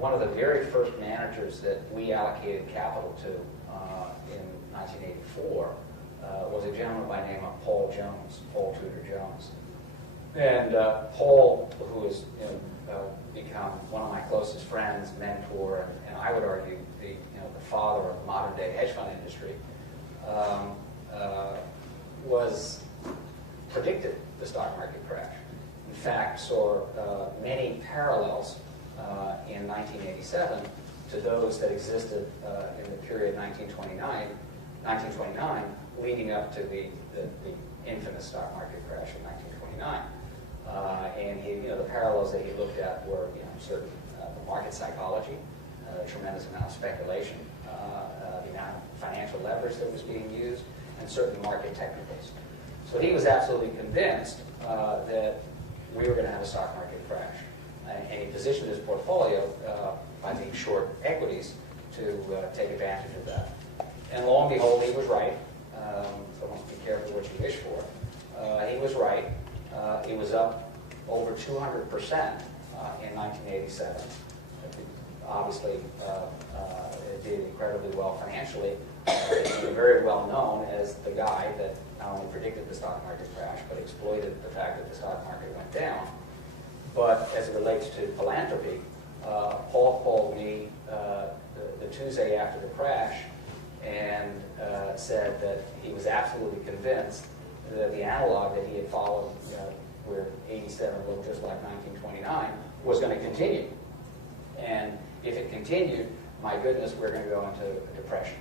one of the very first managers that we allocated capital to in 1984 was a gentleman by the name of Paul Jones, Paul Tudor Jones. And Paul, who has become one of my closest friends, mentor, and I would argue the father of modern day hedge fund industry, was predicted the stock market crash. In fact, saw many parallels in 1987 to those that existed in the period 1929 leading up to the infamous stock market crash in 1929. And the parallels that he looked at were certain market psychology, a tremendous amount of speculation, the amount of financial leverage that was being used, and certain market technicals. So he was absolutely convinced that we were going to have a stock market crash. And he positioned his portfolio by being short equities to take advantage of that. And lo and behold, he was right. So must be careful what you wish for. He was right. It was up over 200% in 1987. Obviously, it did incredibly well financially. He was very well known as the guy that not only predicted the stock market crash, but exploited the fact that the stock market went down. But as it relates to philanthropy, Paul called me the Tuesday after the crash and said that he was absolutely convinced that the analog that he had followed, where 87 looked just like 1929, was going to continue. And if it continued, my goodness, we're going to go into a depression.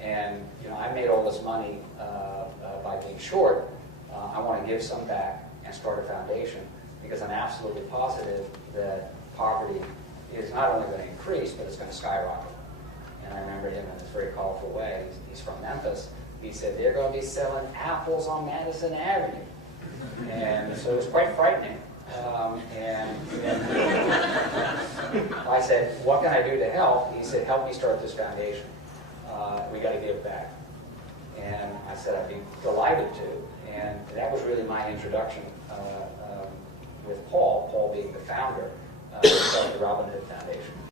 And I made all this money by being short. I want to give some back and start a foundation, because I'm absolutely positive that poverty is not only going to increase, but it's going to skyrocket. And I remember him in this very colorful way. He's from Memphis. He said, they're going to be selling apples on Madison Avenue. And so it was quite frightening. And I said, what can I do to help? He said, help me start this foundation. We got to give back. And I said, I'd be delighted to. And that was really my introduction with Paul being the founder of the Robin Hood Foundation.